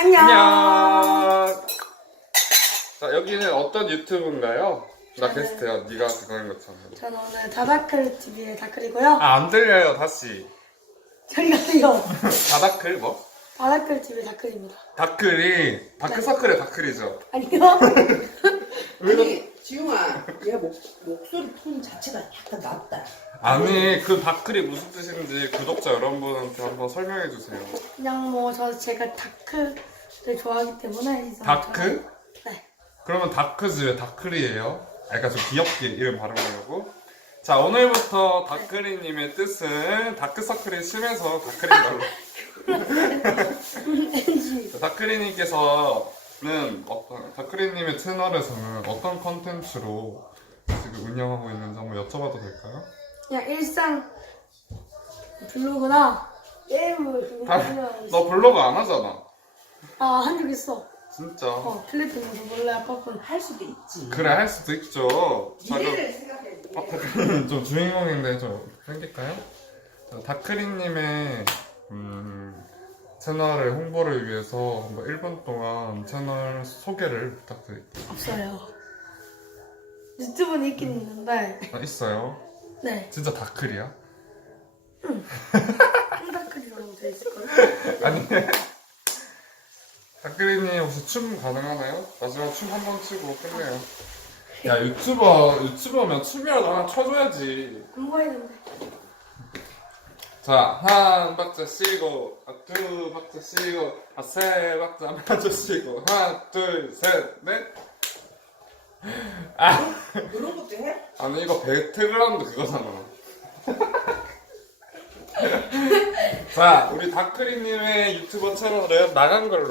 안녕. 안녕. 자, 여기는 어떤 유튜브인가요? 나 게스트야. 네가 그거 한 것처럼. 저는 오늘 다다클 TV의 다클이고요. 아, 안 들려요. 다시. 저리 가세요. 다다클 뭐? 다다클 TV의 다클입니다. 다클이 다크서클의 다클이죠. 아니요? 아니 지웅아 얘 목소리 톤 자체가 약간 낮다. 아니, 그 다클이 무슨 뜻인지 구독자 여러분한테 한번 설명해 주세요. 그냥 뭐 제가 다크를 좋아하기 때문에 이제 다크? 네. 그러면 다크즈 왜 다클이에요? 약간 좀 귀엽게 이름 발음하려고. 자, 오늘부터 다크리님의 뜻은 다크서클이 심해서 다크린 걸로. 다크리님께서는 다크리님의 채널에서는 어떤 컨텐츠로 지금 운영하고 있는지 한번 여쭤봐도 될까요? 그냥 일상 블로그나 게임을 너 블로그 안 하잖아. 한 적 있어. 진짜. 필리핀에서 몰래 아빠가 할 수도 있지. 그래, 할 수도 있죠. 미래를 생각해. 다크리님 좀 주인공인데 좀 생길까요? 자, 다크리님의 채널의 홍보를 위해서 한번 1분 동안 채널 소개를 부탁드릴게요. 없어요. 유튜브는 있긴 있는데 아, 있어요? 네. 진짜 다클이야? 다클이라고 돼 있을걸? 아니. 다크리님 혹시 춤 가능하나요? 마지막 춤 한 번 추고 끝내요. 야, 유튜버면 춤이라도 하나 춰줘야지. 안 보이는데. 자, 한 박자 쉬고, 두 박자 쉬고, 세 박자 마저 쉬고, 하나, 둘, 셋, 넷. 이런 것도 해? 아니, 이거 배틀그라운드 그거잖아. 자, 우리 다크리님의 유튜버 채널은 나간 걸로.